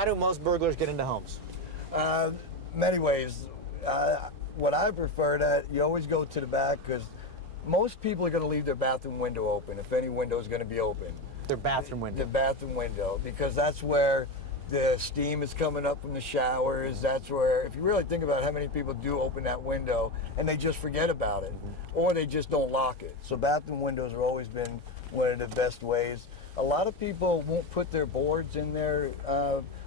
How do most burglars get into homes? Many ways. What I prefer, that you always go to the back, because most people are going to leave their bathroom window open, if any window is going to be open. Their bathroom window? The bathroom window, because that's where the steam is coming up from the showers. That's where, if you really think about how many people do open that window and they just forget about it, or they just don't lock it. So bathroom windows have always been one of the best ways. A lot of people won't put their boards in their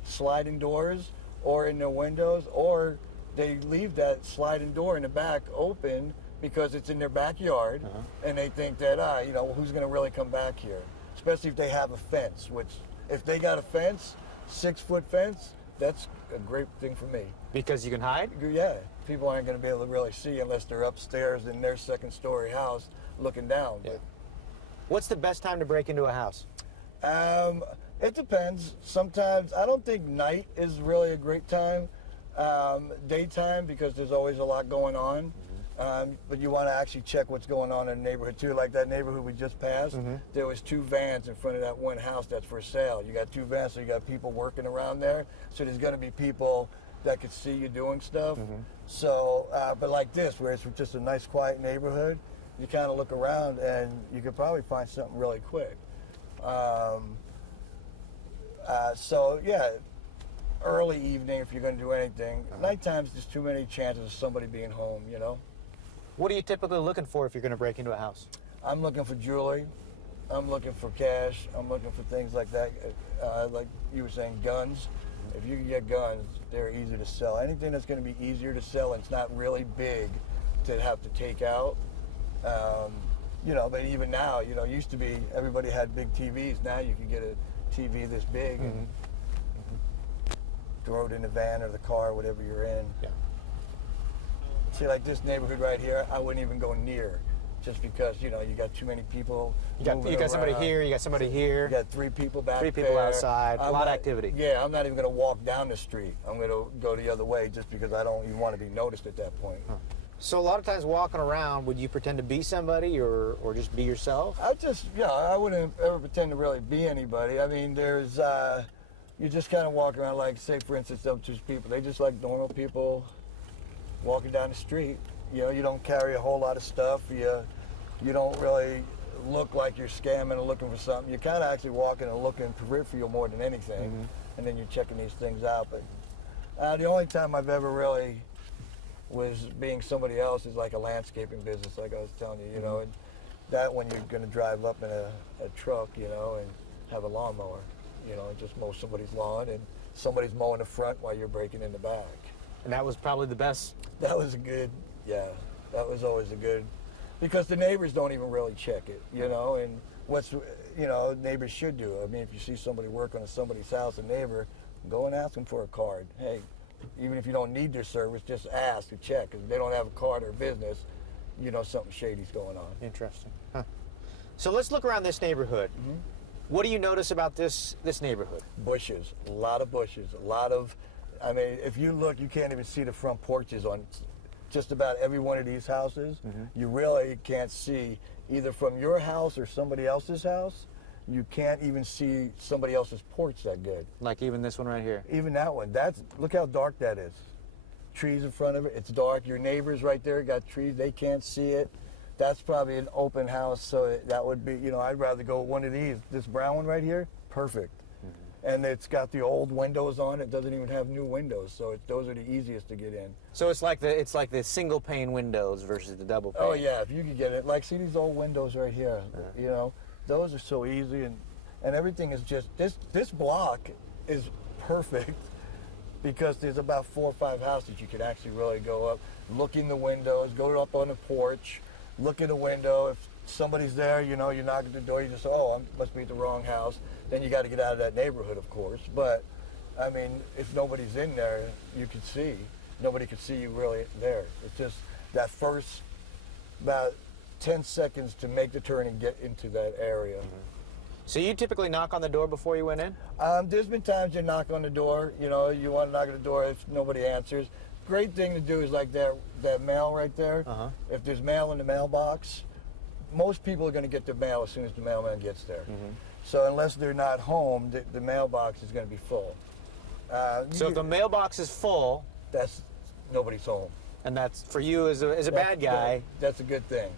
sliding doors or in their windows, or they leave that sliding door in the back open because it's in their backyard, and they think that, you know, who's going to really come back here? Especially if they have a fence, which if they got a fence, 6-foot fence, that's a great thing for me. Because you can hide? Yeah, people aren't going to be able to really see unless they're upstairs in their second-story house looking down. Yeah. What's the best time to break into a house? It depends. Sometimes, I don't think night is really a great time. Daytime, because there's always a lot going on. But you want to actually check what's going on in the neighborhood too. Like that neighborhood we just passed, there was 2 vans in front of that one house that's for sale. You got 2 vans, so you got people working around there. So there's going to be people that could see you doing stuff. So, but like this, where it's just a nice quiet neighborhood, you kind of look around and you could probably find something really quick. So yeah, early evening if you're going to do anything. Nighttime's just too many chances of somebody being home, you know. What are you typically looking for if you're going to break into a house? I'm looking for jewelry. I'm looking for cash. I'm looking for things like that. Like you were saying, guns. If you can get guns, they're easy to sell. Anything that's going to be easier to sell and it's not really big to have to take out. You know, but even now, you know, used to be everybody had big TVs. Now you can get a TV this big and throw it in the van or the car, whatever you're in. Yeah. See, like this neighborhood right here, I wouldn't even go near, just because, you know, you got too many people. You got somebody here, you got somebody here. You got 3 people back there. 3 people outside, a lot of activity. Yeah, I'm not even going to walk down the street. I'm going to go the other way just because I don't even want to be noticed at that point. So a lot of times walking around, would you pretend to be somebody or just be yourself? I wouldn't ever pretend to really be anybody. I mean, there's, you just kind of walk around like, say, for instance, them 2 people. They just like normal people walking down the street. You know, you don't carry a whole lot of stuff. You don't really look like you're scamming or looking for something. You're kind of actually walking and looking peripheral more than anything. And then you're checking these things out. But the only time I've ever really was being somebody else is like a landscaping business, like I was telling you, you know, and that when you're going to drive up in a truck, you know, and have a lawnmower, you know, and just mow somebody's lawn, and somebody's mowing the front while you're breaking in the back. And that was probably the best? That was a good, yeah, that was always a good, because the neighbors don't even really check it, you know, and what's, you know, neighbors should do. I mean, if you see somebody work on somebody's house, a neighbor, go and ask them for a card. Hey, even if you don't need their service, just ask to check. Because if they don't have a card or business, you know something shady's going on. Interesting. Huh. So let's look around this neighborhood. What do you notice about this neighborhood? Bushes, a lot of bushes, a lot of, I mean, if you look, you can't even see the front porches on just about every one of these houses. You really can't see either from your house or somebody else's house. You can't even see somebody else's porch that good. Like even this one right here? Even that one. Look how dark that is. Trees in front of it, it's dark. Your neighbors right there got trees, they can't see it. That's probably an open house, so that would be, you know, I'd rather go one of these. This brown one right here, perfect. And it's got the old windows on it, doesn't even have new windows, so those are the easiest to get in. So it's like the single pane windows versus the double pane. Oh yeah, if you could get it. Like, see these old windows right here, you know? Those are so easy, and everything is just, this block is perfect because there's about 4 or 5 houses you could actually really go up, look in the windows, go up on the porch, look in the window. If somebody's there, you know, you knock at the door, you just say, oh, I must be at the wrong house. Then you got to get out of that neighborhood, of course. But, I mean, if nobody's in there, you could see. Nobody could see you really there. It's just that first, about 10 seconds to make the turn and get into that area. So you typically knock on the door before you went in? There's been times you knock on the door, you know, you want to knock on the door if nobody answers. Great thing to do is like that mail right there. If there's mail in the mailbox, most people are going to get their mail as soon as the mailman gets there. So unless they're not home, the mailbox is going to be full. So if the mailbox is full, that's nobody's home. and that's for you as a bad guy. That's a good thing.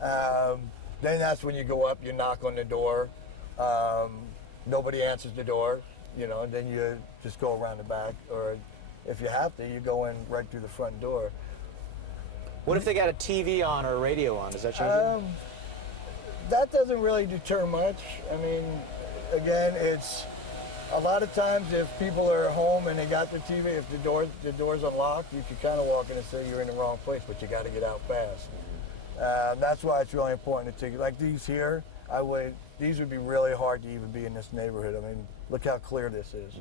Then that's when you go up, you knock on the door. Nobody answers the door, and then you just go around the back, or if you have to, you go in right through the front door. What if they got a TV on or a radio on? Does that change it? That doesn't really deter much. I mean, again, it's a lot of times if people are home and they got the TV, if the door's unlocked, you can kind of walk in and say you're in the wrong place, but you got to get out fast. That's why it's really important to take, like these here, these would be really hard to even be in this neighborhood. I mean, look how clear this is.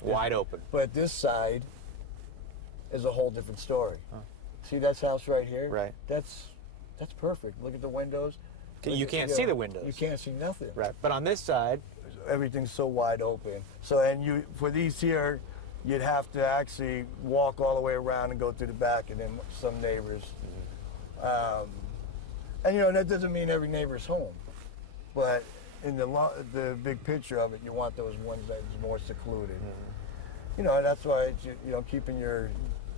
Wide open. But this side is a whole different story. Huh. See this house right here? Right. That's perfect. Look at the windows. You can't see the windows. You can't see nothing. Right. But on this side, everything's so wide open. So, and for these here, you'd have to actually walk all the way around and go through the back, and then some neighbors. And that doesn't mean every neighbor's home, but in the big picture of it, you want those ones that's more secluded. And that's why it's, keeping your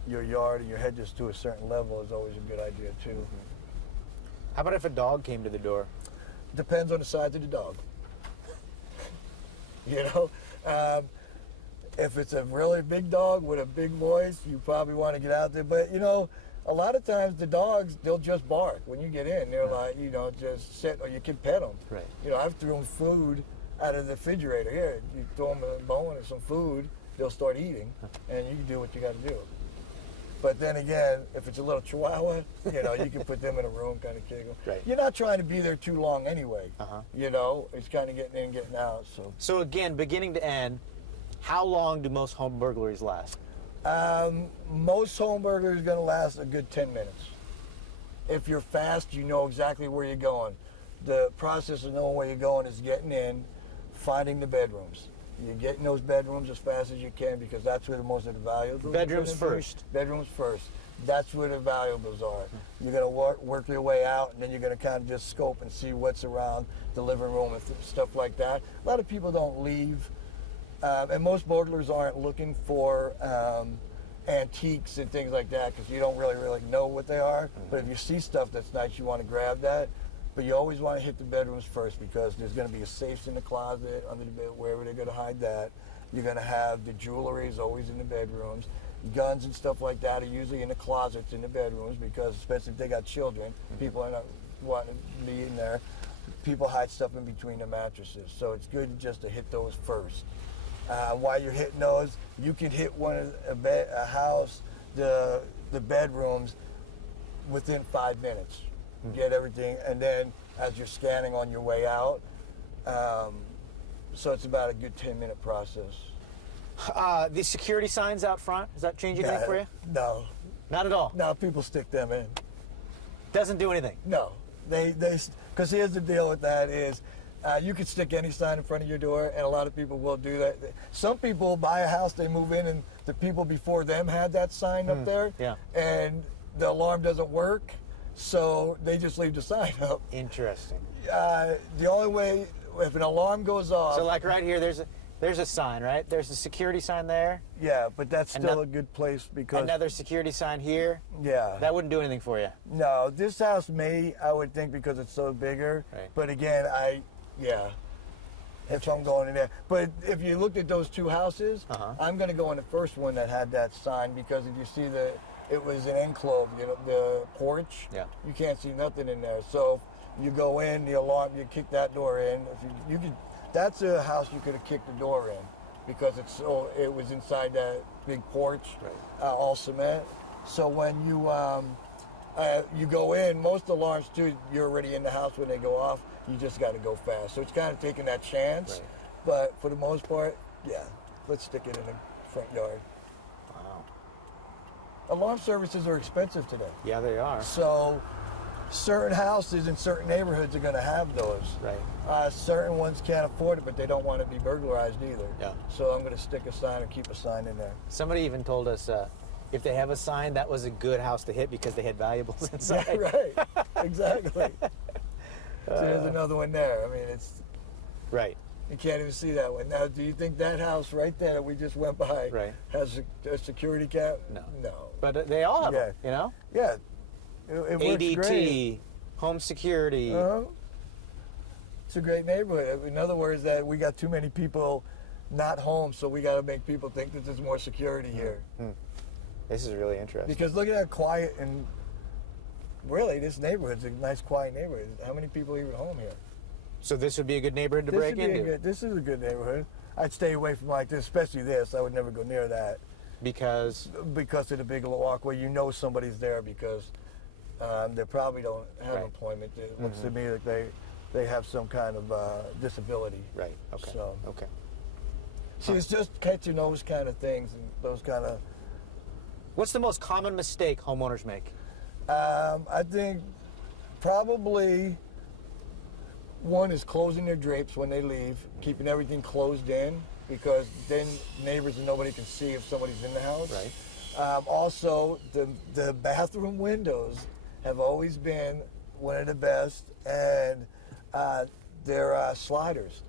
yard and your hedges to a certain level is always a good idea too. How about if a dog came to the door? Depends on the size of the dog. If it's a really big dog with a big voice, you probably want to get out there. But a lot of times the dogs, they'll just bark when you get in. They're like, just sit, or you can pet them. Right. I've thrown food out of the refrigerator. Here, you throw them a bone and some food, they'll start eating, and you can do what you got to do. But then again, if it's a little chihuahua, you can put them in a room, kind of kick them. Right. You're not trying to be there too long anyway. It's kind of getting in, getting out. So again, beginning to end, how long do most home burglaries last? Most home burglaries are going to last a good 10 minutes. If you're fast, you know exactly where you're going. The process of knowing where you're going is getting in, finding the bedrooms. You get in those bedrooms as fast as you can, because that's where the most of the valuables are. Bedrooms first. Bedrooms first. That's where the valuables are. You're going to work your way out, and then you're going to kind of just scope and see what's around the living room and stuff like that. A lot of people don't leave, and most burglars aren't looking for antiques and things like that, because you don't really know what they are. But if you see stuff that's nice, you want to grab that. But you always want to hit the bedrooms first, because there's going to be a safe in the closet, under the bed, wherever they're going to hide that. You're going to have the jewelry is always in the bedrooms. Guns and stuff like that are usually in the closets in the bedrooms, because especially if they got children, people are not wanting to be in there. People hide stuff in between the mattresses. So it's good just to hit those first. While you're hitting those, you can hit a house, the bedrooms, within 5 minutes. Get everything, and then as you're scanning on your way out, so it's about a good 10-minute process. The security signs out front, does that change anything for you? No. Not at all? No, people stick them in. Doesn't do anything? No. Because here's the deal with that is, you could stick any sign in front of your door, and a lot of people will do that. Some people buy a house, they move in, and the people before them had that sign up there, and the alarm doesn't work. So they just leave the sign up. Interesting. The only way, if an alarm goes off. So like right here, there's a sign, right? There's a security sign there. Yeah, but that's still a good place, because. Another security sign here. Yeah. That wouldn't do anything for you. No, this house may, I would think, because it's so bigger. Right. But again, if I'm going in there. But if you looked at those two houses, I'm going to go in the first one that had that sign, because if you see it was an enclave, the porch. Yeah. You can't see nothing in there. So you go in, the alarm, you kick that door in. If you could, that's a house you could have kicked the door in, because it was inside that big porch, all cement. So when you go in, most alarms too, you're already in the house when they go off. You just got to go fast. So it's kind of taking that chance. Right. But for the most part, let's stick it in the front yard. Alarm services are expensive today. Yeah, they are. So certain houses in certain neighborhoods are going to have those. Right. Certain ones can't afford it, but they don't want to be burglarized either. Yeah. So I'm going to stick a sign and keep a sign in there. Somebody even told us if they have a sign, that was a good house to hit, because they had valuables inside. Yeah, right. Exactly. So there's another one there. I mean, it's... Right. You can't even see that one. Now, do you think that house right there that we just went by has a security cam? No. No. But they all have them, you know? Yeah. It works ADT, great. home security. It's a great neighborhood. In other words, that we got too many people not home, so we got to make people think that there's more security here. This is really interesting. Because look at how quiet and really this neighborhood's a nice, quiet neighborhood. How many people are even home here? So this would be a good neighborhood to break into? This is a good neighborhood. I'd stay away from like this, especially this. I would never go near that. Because? Because of the big walkway. You know somebody's there because they probably don't have employment. It looks to me like they have some kind of disability. Right, okay. So, okay. See, it's just catching those kind of things and those kind of... What's the most common mistake homeowners make? I think probably one is closing their drapes when they leave, keeping everything closed in, because then neighbors and nobody can see if somebody's in the house. Right. Also, the bathroom windows have always been one of the best, and they're sliders.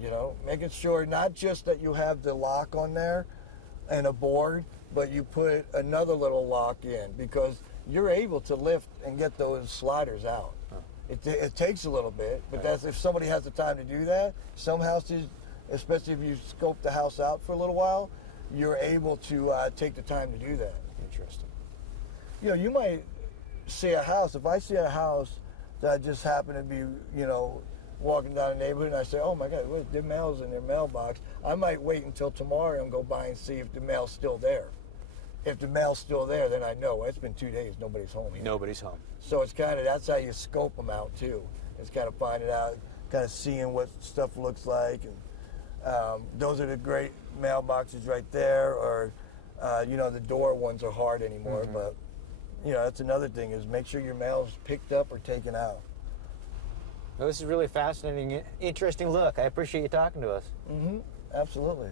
You know, making sure not just that you have the lock on there and a board, but you put another little lock in, because you're able to lift and get those sliders out. It takes a little bit, but that's if somebody has the time to do that. Some houses, especially if you scope the house out for a little while, you're able to take the time to do that. Interesting. You know, you might see a house. If I see a house that just happened to be, you know, walking down the neighborhood and I say, oh my God, what, their mail's in their mailbox, I might wait until tomorrow and go by and see if the mail's still there. If the mail's still there, then I know it's been 2 days, nobody's home yet. Nobody's home. So it's kind of, that's how you scope them out too. It's kind of finding out, kind of seeing what stuff looks like. And those are the great mailboxes right there, or, you know, the door ones are hard anymore, but, you know, that's another thing, is make sure your mail's picked up or taken out. Well, this is really fascinating, interesting look. I appreciate you talking to us. Absolutely.